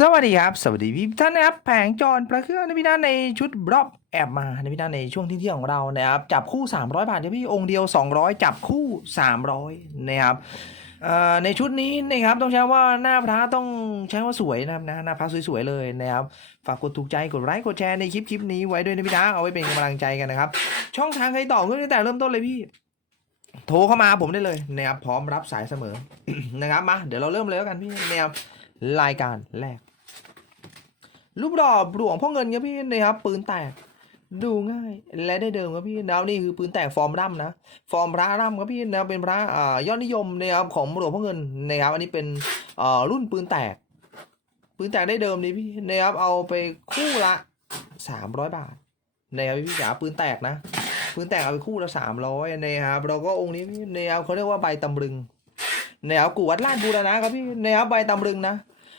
สวัสดีครับ สวัสดีพี่ท่านนะครับแผงจรประเครื่องนะพี่ท่านในชุดรอบแอบมานะพี่ท่านในช่วงที่เที่ยงของเรานะครับจับคู่ 300 บาทเดี๋ยวพี่องค์เดียว 200 จับคู่ 300 นะครับในชุดนี้นะครับต้องใช้ว่าหน้าพระต้องใช้ว่าสวยนะครับนะหน้าพระสวยๆเลยนะครับฝากกดถูกใจกดไลค์กดแชร์ในคลิปคลิปนี้ไว้ด้วยนะพี่นะเอาไว้เป็นกำลังใจกันนะครับช่องทางใครต่อขึ้นตั้งแต่เริ่มต้นเลยพี่ โทรเข้ามาผมได้เลยนะครับพร้อมรับสายเสมอนะครับมาเดี๋ยวเราเริ่มเลยแล้วกันพี่แนวร รายการแรก รูปดอกหลวงพ่อเงินครับพี่นะครับ ปืนแตก ดูง่ายและได้เดิมครับพี่แล้วนี่คือปืนแตกฟอร์มร่ำนะ ฟอร์มพระร่ำครับพี่นะเป็นพระอ่ายอดนิยมนะครับของหลวงพ่อเงินนะครับ อันนี้เป็นอ่ารุ่นปืนแตก ปืนแตกได้เดิมนี่พี่นะครับเอาไปคู่ละสามร้อยบาทนะครับพี่จ๋าปืนแตกนะปืนแตกเอาไปคู่ละสามร้อยนะครับแล้วก็องค์นี้นะครับเขาเรียกว่าใบตำลึง แนะครับกูวัดลาดบูรณะครับพี่แนะครับใบตำลึงนะ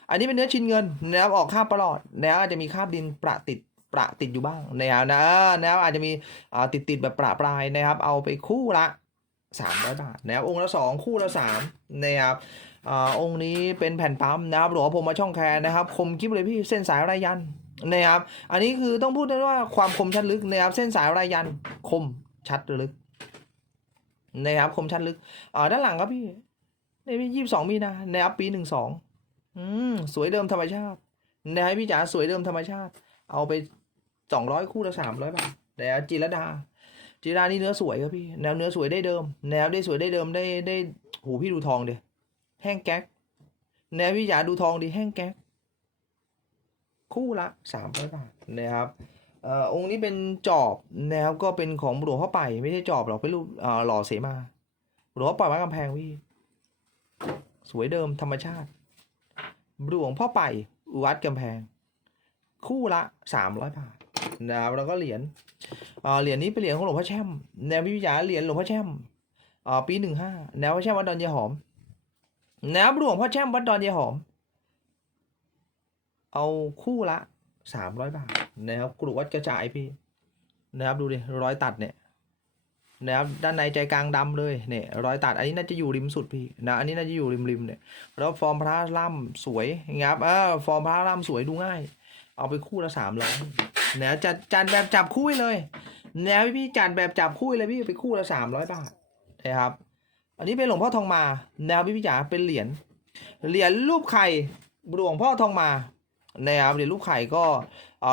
อันนี้เป็นเนื้อชิ้นเงินแนะครับออกคาบประหลอดแนะครับอาจจะมีคาบดินประติดประติดอยู่บ้างนะครับนะนะครับอาจจะมีติดติดแบบประปรายนะครับ เอาไปคู่ละสามร้อยบาทนะครับองค์ละสองคู่ละสามนะครับอองค์นี้เป็นแผ่นปั๊มนะครับหลวงพ่อมมาช่องแคร์นะครับ คมกิบเลยพี่เส้นสายไรยันนะครับ อันนี้คือต้องพูดได้ว่าความคมชัดลึกนะครับ เส้นสายไรยันคมชัดลึกนะครับคมชัดลึกด้านหลังครับพี่ ในพี่ยี่สิบสองมีนาในะครับปีหนึ่งสองอืมสวยเดิมธรรมชาตินะฮะพี่จ๋าสวยเดิมธรรมชาติ เอาไปสองร้อยคู่ละสามร้อยบาทแล้วจิรดา จิรดานี่เนื้อสวยครับพี่แนวเนื้อสวยได้เดิม แนวได้สวยได้เดิมได้ได้หูพี่ดูทองเดียแห้งแก๊กแนวพี่จ๋าดูทองดีแห้งแก๊กคู่ละสามร้อยบาทนะครับเอ่อองค์นี้เป็นจอบแนวก็เป็นของหลวงพ่อไปไม่ใช่จอบหรอกเป็นรูปเอ่อหล่อเสมาหลวงพ่อไปวัดกำแพงพี่ สวยเดิมธรรมชาติ หลวงพ่อไปวัดกำแพง คู่ละสามร้อยบาทนะครับแล้วก็เหรียญเหรียญนี้เป็นเหรียญของหลวงพ่อแช่ม แนวพิพิจาเหรียญหลวงพ่อแช่มปีหนึ่งห้าแนวพ่อแช่มวัดดอนยายหอมแนวหลวงพ่อแช่มวัดดอนยายหอม เอาคู่ละสามร้อยบาทนะครับกรุวัดกระจายพี่นะครับดูดิรอยตัดเนี่ย นะครับด้านในใจกลางดำเลยเนี่ยรอยตัดอันนี้น่าจะอยู่ริมสุดพี่นะอันนี้น่าจะอยู่ริมริมๆเนี่ยแล้วฟอร์มพระล่ำสวยนะครับเออฟอร์มพระล่ำสวยดูง่าย เอาไปคู่ละสามร้อยนะจัดจัดแบบจับคู่เลยแนวพี่จัดแบบจับคู่เลยพี่ไปคู่ละสามร้อยบาทนะครับ อันนี้เป็นหลวงพ่อทองมาแนวพี่พี่จ๋าเป็นเหรียญเหรียญรูปไข่หลวงพ่อทองมานะครับเหรียญรูปไข่ก็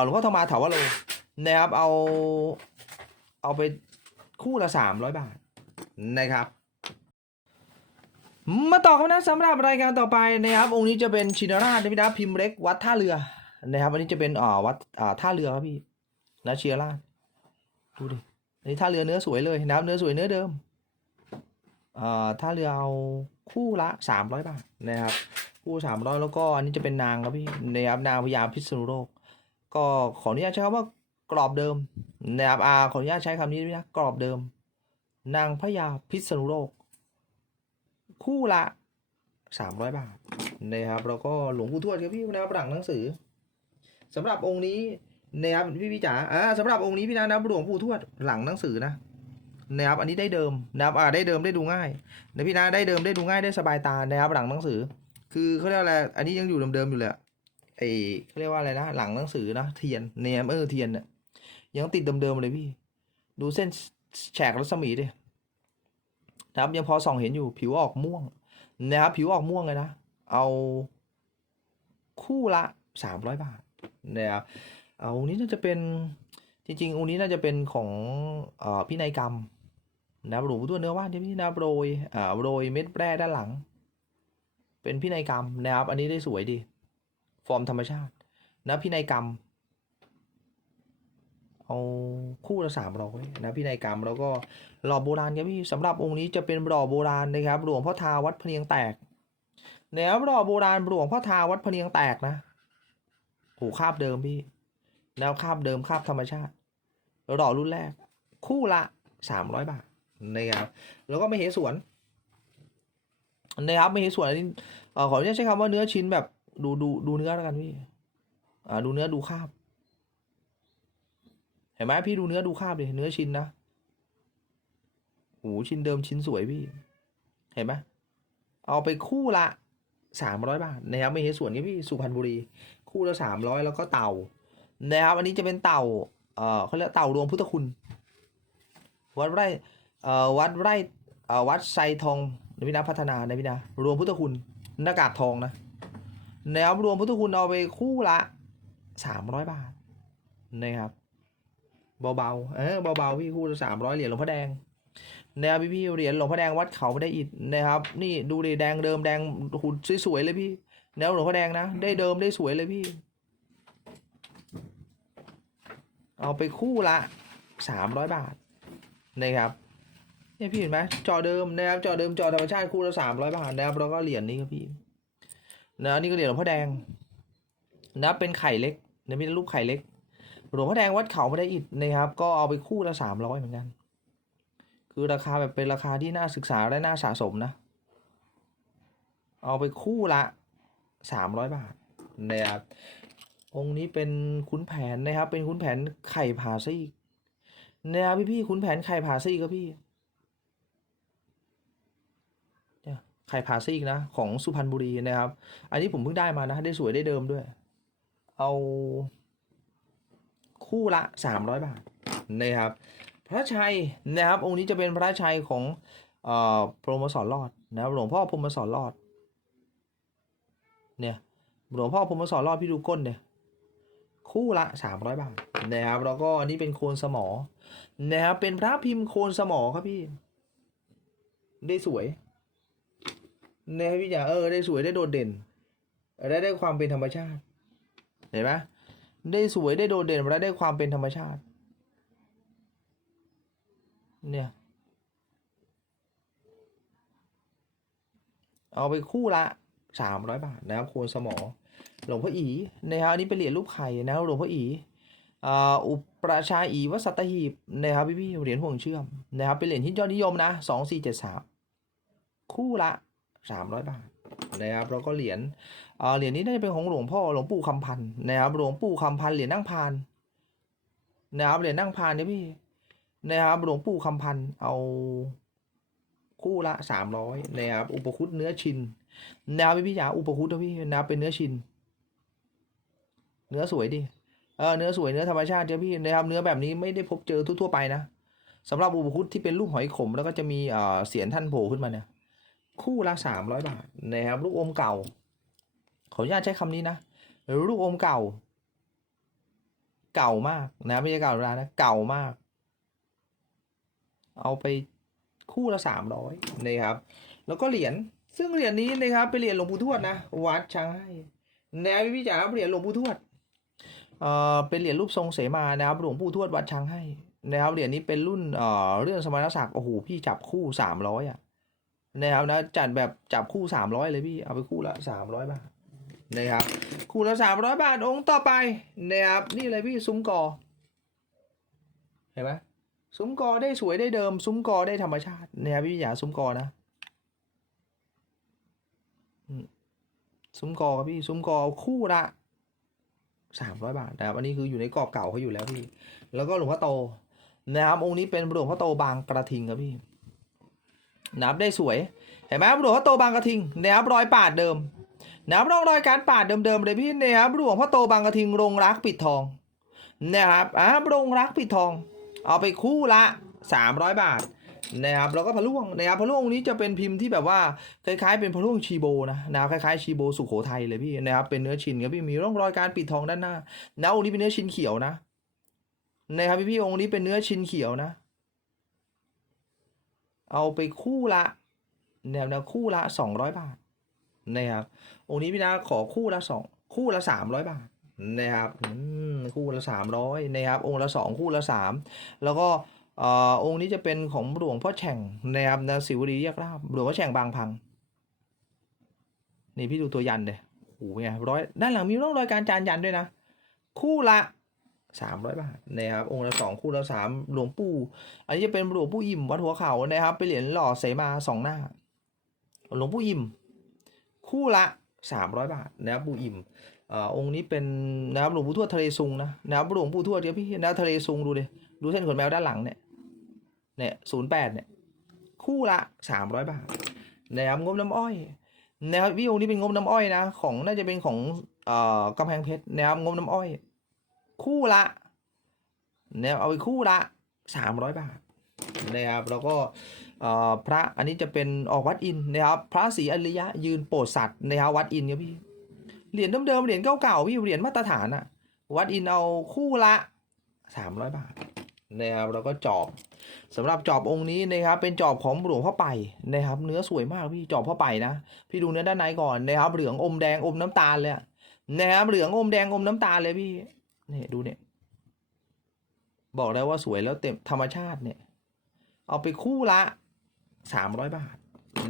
หลวงพ่อทองมาถาวโรนะครับเอาเอาไป คู่ละสามร้อยบาทนะครับมาต่อกันนะสำหรับรายการต่อไปนะครับ องค์นี้จะเป็นชินราชนะพี่นะพิมพ์เล็กวัดท่าเรือนะครับอันนี้จะเป็นอ่าวัดอ่าท่าเรือครับพี่นะชินราชดูดิอันนี้ท่าเรือเนื้อสวยเลยนะครับเนื้อสวยเนื้อเดิมอ่าท่าเรือเอาคู่ละสามร้อยบาทนะครับ คู่สามร้อยแล้วก็อันนี้จะเป็นนางครับพี่นะครับนางพญาพิษณุโลกก็ขออนุญาตใช้คำว่า กรอบเดิมนะครับอาขออนุญาตใช้คำนี้ด้วยนะกรอบเดิม นางพญาพิษณุโลก คู่ละสามร้อยบาทนะครับแล้วก็หลวงปู่ทวดครับพี่นะครับหลังหนังสือสำหรับองค์นี้นะครับพี่พี่จ๋าอ่าสำหรับองค์นี้พี่นะนะหลวงปู่ทวดหลังหนังสือนะนะครับอันนี้ได้เดิมนะครับอ่าได้เดิมได้ดูง่ายนะพี่นะได้เดิมได้ดูง่ายได้สบายตานะครับหลังหนังสือ คือเขาเรียกอะไรอันนี้ยังอยู่เดิมๆอยู่เลยไอเขาเรียกว่าอะไรนะหลังหนังสือนะเทียนเนมเออเทียนเนี่ย ยังติดเดิมๆเลยพี่ ดูเส้นแฉกรัศมีดินะครับยังพอส่องเห็นอยู่ผิวออกม่วงนะครับผิวออกม่วงเลยนะ เอาคู่ละสามร้อยบาทนะครับเอาองนี้น่าจะเป็นจริงๆองค์นี้น่าจะเป็นของเอ่อพินัยกรรมนะครับหลวงปู่ทวเนื้อว่านที่พี่นะโรยอ่าโรยเม็ดแร่ด้านหลัง เป็นพินัยกรรมนะครับ อันนี้ได้สวยดี ฟอร์มธรรมชาตินะพินัยกรรม เอาคู่ละสามร้อยนะพินัยกรรมแล้วก็หล่อโบราณครับพี่สำหรับองค์นี้จะเป็นหล่อโบราณนะครับ หลวงพ่อทาวัดพเนียงแตกแนวหล่อโบราณหลวงพ่อทาวัดพเนียงแตกนะโหคาบเดิมพี่แนวคาบเดิมคาบธรรมชาติหล่อรุ่นแรก คู่ละสามร้อยบาทนะครับแล้วก็ไม่เหสวนนะครับไม่เหสวนอันนี้เอ่อขออนุญาตใช้คำว่าเนื้อชิ้นแบบดูดูดูเนื้อแล้วกันพี่อ่าดูเนื้อดูคาบ ห็นไหมพี่ดูเนื้อดูคาบดิเนื้อชิ้นนะโอ้โหชิ้นเดิมชิ้นสวยพี่ เห็นไหมเอาไปคู่ละสามร้อยบาทนะครับไม่เห็นส่วนนี้พี่สุพรรณบุรี คู่ละสามร้อยแล้วก็เต่านะครับอันนี้จะเป็นเต่าเอ่อเขาเรียกเต่ารวมพุทธคุณ วัดไร่เอ่อวัดไร่เอ่อวัดไซทองในพินาพัฒนาในพินารวมพุทธคุณหน้ากากทองนะนะครับรวมพุทธคุณเอาไปคู่ละสามร้อยบาทนะครับ เบาๆ เออเบาๆ พี่คู่ละสามร้อยเหรียญหลวงพ่อแดงนะครับพี่พี่เหรียญหลวงพ่อแดงวัดเขาไม่ได้อิฐนะครับ นี่ดูดิแดงเดิมแดงหุ่นสวยๆเลยพี่แนวหลวงพ่อแดงนะ ได้เดิมได้สวยเลยพี่ เอาไปคู่ละสามร้อยบาทนะครับเนี่ยพี่เห็นไหมจอเดิมนะครับจอเดิมจอธรรมชาติคู่ละสามร้อยบาทนะครับแล้วก็เหรียญนี้ครับพี่นะนี่ก็เหรียญหลวงพ่อแดงนะเป็นไข่เล็กเนี่ยมีรูปไข่เล็ก หลวงพ่อแดงวัดเขาไม่ได้อิฐนะครับ ก็เอาไปคู่ละสามร้อยเหมือนกัน คือราคาแบบเป็นราคาที่น่าศึกษาและน่าสะสมนะ เอาไปคู่ละสามร้อยบาทนะครับองค์นี้เป็นขุนแผนนะครับ เป็นขุนแผนไข่ผาซี่นะครับพี่พี่ๆขุนแผนไข่ผาซี่ครับพี่ไข่ผาซี่นะของสุพรรณบุรีนะครับ อันนี้ผมเพิ่งได้มานะ ได้สวยได้เดิมด้วย เอา คู่ละสามร้อยบาทนะครับ พระชัยนะครับ องค์นี้จะเป็นพระชัยของเอ่อพรหมสอนรอดนะครับหลวงพ่อพรหมสอนรอดเนี่ยหลวงพ่อพรหมสอนรอดพี่ดูก้นเนี่ยคู่ละสามร้อยบาทนะครับแล้วก็อันนี้เป็นโคนสมอนะครับเป็นพระพิมพ์โคนสมอครับพี่ ได้สวยนะครับพี่จ๋าเออได้สวยได้โดดเด่นได้ได้ความเป็นธรรมชาติ เห็นไหม ได้สวยได้โดดเด่นและได้ความเป็นธรรมชาติ เนี่ย เอาไปคู่ละสามร้อยบาทนะครับโคนสมอ หลวงพ่ออีนะครับอันนี้เป็นเหรียญรูปไข่นะครับหลวงพ่ออีอุปราชาอีวัสัตหีบนะครับพี่พี่เหรียญห่วงเชื่อมนะครับเป็นเหรียญที่ยอดนิยมนะสองสี่เจ็ดสามคู่ละสามร้อยบาทนะครับแล้วก็เหรียญ เหรียญนี้น่าจะเป็นของหลวงพ่อหลวงปู่คำพันนะครับหลวงปู่คำพันเหรียญนั่งพานนะครับเหรียญนั่งพานเนี่ยพี่นะครับหลวงปู่คำพันเอาคู่ละสามร้อยนะครับอุปคุตเนื้อชินนะครับพี่พี่จ๋าอุปคุตนะพี่นะเป็นเนื้อชิน เนื้อสวยดิเออเนื้อสวยเนื้อธรรมชาติเจ้าพี่นะครับเนื้อแบบนี้ไม่ได้พบเจอทั่วๆไปนะสำหรับอุปคุตที่เป็นรูปหอยขม แล้วก็จะมีเอ่อเสียนท่านโผล่ขึ้นมาเนี่ยคู่ละสามร้อยบาทนะครับลูกอมเก่า ขออนุญาตใช้คำนี้นะ ลูกอมเก่า เก่ามากนะไม่ใช่เก่ารรมดานะเก่ามาก เอาไปคู่ละสามร้อยนะครับ แล้วก็เหรียญซึ่งเหรียญนี้นะครับเป็นเหรียญหลวงปู่ทวดนะวัดช้างให้แนวพี่จ๋าเหรียญหลวงปู่ทวดเอ่อเป็นเหรียญรูปทรงเสมานะครับหลวงปู่ทวดวัดช้างให้นะครับเหรียญนี้เป็นรุ่นเอ่อเรื่องสมณศักดิ์โอ้โหพี่จับคู่สามร้อยอะนะครับนะจัดแบบจับคู่สามร้อยเลยพี่เอาไปคู่ละสามร้อยบาท นะครับคู่ละสามร้อยบาทองค์ต่อไปนะครับนี่เลยพี่ซุ้มกอเห็นไหมซุ้มกอได้สวยได้เดิม ซุ้มกอได้ธรรมชาตินะครับพี่อย่าซุ้มกอนะซุ้มกอครับพี่ซุ้มกอคู่ละสามร้อยบาทนะครับอันนี้คืออยู่ในกรอบเก่าเขาอยู่แล้วพี่ แล้วก็หลวงพ่อโตนะครับองค์นี้เป็นหลวงพ่อโตบางกระทิงครับพี่นับได้สวยเห็นไหมหลวงพ่อโตบางกระทิงนะครับรอยปาดเดิม นะครับร่องรอยการปาดเดิมๆเลยพี่นะครับหลวงพ่อโตบางกระทิงโรงรักปิดทองนะครับอ่าโรงรักปิดทอง เอาไปคู่ละสามร้อยบาทนะครับแล้วก็พะล่วงนะครับพะล่วงนี้จะเป็นพิมพ์ที่แบบว่าคล้ายๆเป็นพะล่วงชีโบนะนะคล้ายๆชีโบสุโขทัยเลยพี่นะครับเป็นเนื้อชินครับพี่มีร่องรอยการปิดทองด้านหน้านะองค์นี้เป็นเนื้อชินเขียวนะนะครับพี่พี่องค์นี้เป็นเนื้อชินเขียวนะ เอาไปคู่ละแนวแนวคู่ละสองร้อยบาทนะครับ องค์นี้พี่นาขอคู่ละสองคู่ละสามร้อยบาทนะครับคู่ละสามร้อยนะครับ องค์ละสองคู่ละสามแล้วก็อองค์นี้จะเป็นของหลวงพ่อแฉ่งนะครับนะสิวรีแยกราบหลวงพ่อแฉ่งบางพัง นี่พี่ดูตัวยันเลยโอ้โหไงร้อยด้านหลังมีร่องรอยการจานยันด้วยนะ คู่ละสามร้อยบาทนะครับองค์ละสองคู่ละสามหลวงปู่ อันนี้จะเป็นหลวงปู่อิ่มวัดหัวเขานะครับ เป็นเหรียญหล่อเสมาสองหน้า หลวงปู่อิ่มคู่ละ สามร้อยบาทนะครับปู่อิ่มอ่อองค์นี้เป็นนะครับหลวงปู่ทวดทะเลซุงนะนะครับหลวงปู่ทวดเดี๋ยวพี่นะครับทะเลซุงดูดิดูเส้นขนแมวด้านหลังเนี่ยเนี่ยศูนย์แปดเนี่ยคู่ละสามร้อยบาทนะครับงบน้ำอ้อยนะครับพี่องค์นี้เป็นงบน้ำอ้อยนะของน่าจะเป็นของเอ่อกำแพงเพชรนะครับงบน้ำอ้อย คู่ละเนี่ยเอาไปคู่ละสามร้อยบาทนะครับแล้วก็ พระอันนี้จะเป็นออกวัดอินนะครับพระศรีอริยะยืนโปรดสัตว์นะครับวัดอินครับพี่เหรียญเดิมๆเหรียญเก่าๆพี่เหรียญมาตรฐานอะวัดอินเอาคู่ละสามร้อยบาทนะครับแล้วก็จอบสำหรับจอบองค์นี้นะครับเป็นจอบของหลวงพ่อไปนะครับ เนื้อสวยมากพี่จอบพ่อไปนะ พี่ดูเนื้อด้านในก่อนนะครับ เหลืองอมแดงอมน้ำตาลเลยนะครับเหลืองอมแดงอมน้ำตาลเลยพี่นี่ดูเนี่ย บอกได้ว่าสวยแล้วเต็มธรรมชาติเนี่ย เอาไปคู่ละ สามร้อยบาท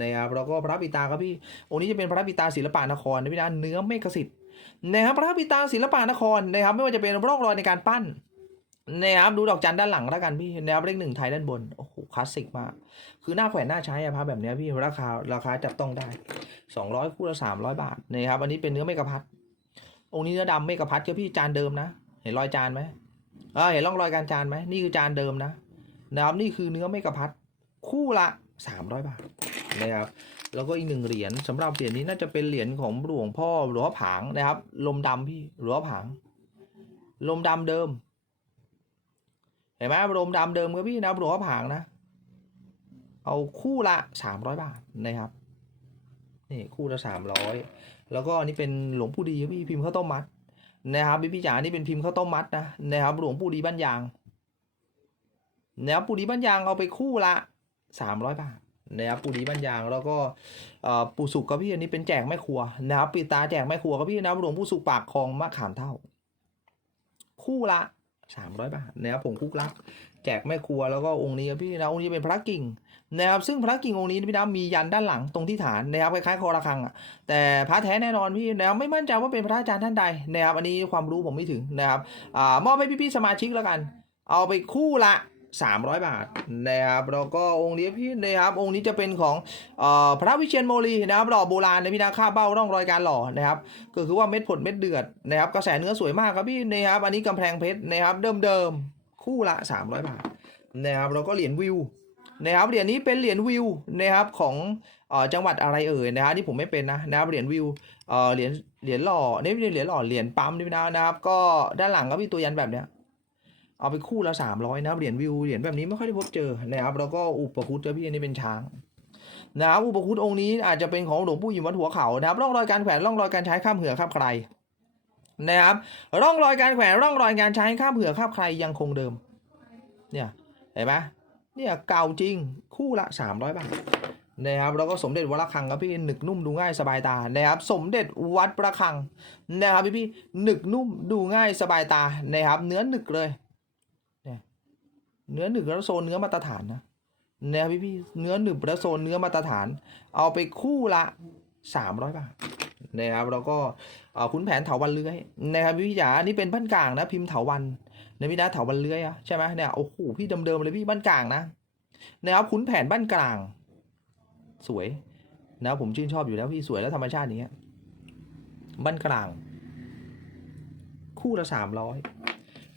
นะครับแล้วก็พระปิตาครับพี่องค์นี้จะเป็นพระปิตาศิลปานครนะพี่นะเนื้อเมฆสิทธิ์นะครับพระปิตาศิลปานครนะครับ ไม่ว่าจะเป็นร่องรอยในการปั้นนะครับดูดอกจันด้านหลังแล้วกันพี่นะครับเลขหนึ่งไทยด้านบนโอ้โหคลาสสิกมาก คือหน้าแขวนหน้าใช้อะพระแบบเนี้ยพี่ราคาราคาจับต้องได้สองร้อยคู่ละสามร้อยบาทนะครับอันนี้เป็นเนื้อเมกะพัดองค์นี้เนื้อดำเมกะพัดครับพี่จานเดิมนะ เห็นรอยจานไหมอ่าเห็นร่องรอยการจานไหมนี่คือจานเดิมนะนะครับนี่คือเนื้อเมกะพัดคู่ละ สามร้อยบาทนะครับแล้วก็อีกหนึ่งเหรียญสำหรับเหรียญนี้น่าจะเป็นเหรียญของหลวงพ่อหลวงพ่อผางนะครับ ลมดำพี่หลวงพ่อผาง ลมดำเดิม เห็นไหมลมดำเดิมครับพี่นะหลวงพ่อผางนะ เอาคู่ละสามร้อยบาทนะครับนี่คู่ละสามร้อยแล้วก็อันนี้เป็นหลวงปู่ดีครับพี่พิมพ์ข้าวต้มมัดนะครับพี่พี่จ๋านี่เป็นพิมพ์ข้าวต้มมัดนะนะครับหลวงปู่ดีบ้านยางนะครับปู่ดีบ้านยางเอาไปคู่ละ สามร้อยบาทนะครับปูดีบ้านยางแล้วก็ปูสุกครับพี่อันนี้เป็นแจกแม่ครัวนะครับปิดตาแจกแม่ครัวครับพี่นะครับหลวงปู่สุกปากคลองมะขามเท่า คู่ละสามร้อยบาทนะครับผมคุกลัก แจกแม่ครัวแล้วก็องค์นี้ครับพี่นะองค์นี้เป็นพระกิ่งนะครับซึ่งพระกิ่งองค์นี้พี่นะมียันด้านหลังตรงที่ฐานนะครับคล้ายๆคอระฆังอะแต่พระแท้แน่นอนพี่นะครับไม่มั่นใจว่าเป็นพระอาจารย์ท่านใดนะครับอันนี้ความรู้ผมไม่ถึงนะครับอ่ามอบให้พี่ๆสมาชิกแล้วกัน เอาไปคู่ละ 300 บาทนะครับแล้วก็องค์นี้พี่นะครับองค์นี้จะเป็นของออพระวิเชียรโมลีนะครับหล่อโบราณนะพี่นะค่าเบ้าร่องรอยการหล่อนะครับก็คือว่าเม็ดผลเม็ดเดือดนะครับกระแสเนื้อสวยมากครับพี่นะครับอันนี้กำแพงเพชรนะครับเดิมๆคู่ละ 300 บาทนะครับแล้วก็เหรียญวิวนะครับเหรียญนี้เป็นเหรียญวิวนะครับของอจังหวัดอะไรเอ่ยนะครับที่ผมไม่เป็นนะนะครับเหรียญวิวเหรียญเหรียญหล่อนี่เหรียญหล่อเหรียญปั๊มนี่นะนะครับก็ด้านหลังก็มีตัวยันแบบเนี้ย เอาไปคู่ละสามร้อยนะครับเหรียญวิวเหรียญแบบนี้ไม่ค่อยได้พบเจอนะครับแล้วก็อุปคุตครับพี่อันนี้เป็นช้างนะครับอุปคุตองค์นี้อาจจะเป็นของหลวงปู่ยิมวัดหัวเขานะครับร่องรอยการแขวนร่องรอยการใช้ข้ามเหือข้ามใครนะครับร่องรอยการแขวนร่องรอยการใช้ข้ามเหือข้ามใครยังคงเดิม เนี่ยเห็นไหมเนี่ยเก่าจริงคู่ละสามร้อยบาทนะครับแล้วก็สมเด็จวัดระฆังครับพี่หนึกนุ่มดูง่ายสบายตานะครับสมเด็จวัดระฆังนะครับพี่พี่หนึกนุ่มดูง่ายสบายตานะครับเนื้อหนึกเลย เนื้อหนึบแล้วโซนเนื้อมาตรฐานนะเนี่ยพี่พี่เนื้อหนึบแล้วโซนเนื้อมาตรฐาน เอาไปคู่ละสามร้อยบาทนะครับแล้วก็เอ่อขุนแผนเถาวันเลื้อยนะครับพี่จ๋าอันนี้เป็นบ้านกลางนะพิมพ์เถาวันในพี่นะเถาวันเลื้อยอะใช่ไหมเนี่ยโอ้โหพี่เดิมๆเลยพี่บ้านกลางนะนะครับขุนแผนบ้านกลาง สวยนะครับผมชื่นชอบอยู่แล้วพี่สวยแล้วธรรมชาติอย่างเงี้ยบ้านกลาง คู่ละสามร้อย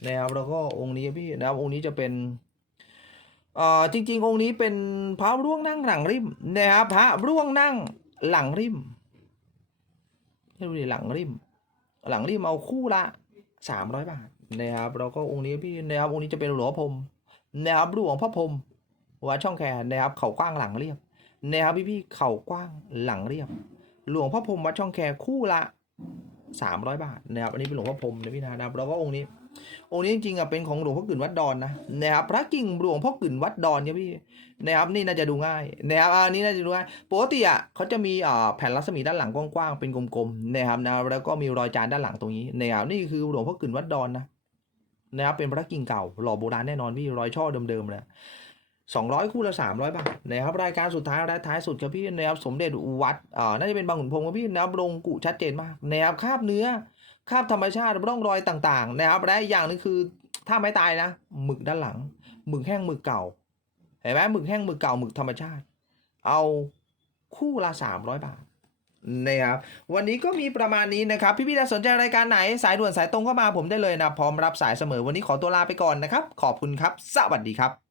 นะครับแล้วก็องค์นี้พี่นะครับองค์นี้จะเป็นเอ่อจริง ๆ องค์นี้เป็นพระร่วงนั่งหลังริมนะครับพระร่วงนั่งหลังริมให้ดูดิหลังริม หลังริมเอาคู่ละสามร้อยบาทนะครับแล้วก็องค์นี้พี่นะครับองค์นี้จะเป็นหลวงพ่อพรมนะครับหลวงพ่อพรมวัดช่องแคนะครับเขากว้างหลังเรียบนะครับพี่พี่เขากว้างหลังเรียบ หลวงพ่อพรมวัดช่องแคคู่ละสามร้อยบาทนะครับอันนี้เป็นหลวงพ่อพรมนะพี่นะครับแล้วก็องค์นี้ องค์นี้จริงๆอะเป็นของหลวงพ่อกึ่นวัดดอนนะนะครับพระกิ่งหลวงพ่อกึ่นวัดดอนเนี่ยพี่นะครับนี่น่าจะดูง่ายนะครับอันนี้น่าจะดูง่ายปกติอะเขาจะมีอ่าแผ่นรัศมีด้านหลังกว้างๆเป็นกลมๆนะครับนะแล้วก็มีรอยจานด้านหลังตรงนี้นะครับนี่คือหลวงพ่อกึ่นวัดดอนนะนะครับเป็นพระกิ่งเก่าหล่อโบราณแน่นอนพี่รอยช่อเดิมๆเลยสองร้อยคู่ละสามร้อยบาทนะครับรายการสุดท้ายและท้ายสุดครับพี่นะครับสมเด็จวัดอ่าน่าจะเป็นบางขุนพรมครับพี่นะครับลงกุชัดเจนมากนะครับคาบเนื้อ คราบธรรมชาติร่องรอยต่างๆ นะครับและอีกอย่างนึงคือถ้าไม่ตายนะหมึกด้านหลังหมึกแห้งหมึกเก่าเห็นไหมหมึกแห้งหมึกเก่าหมึกธรรมชาติ เอาคู่ละสามร้อยบาทนะครับวันนี้ก็มีประมาณนี้นะครับ พี่ๆถ้าสนใจรายการไหนสายด่วนสายตรงเข้ามาผมได้เลยนะ พร้อมรับสายเสมอวันนี้ขอตัวลาไปก่อนนะครับ ขอบคุณครับ สวัสดีครับ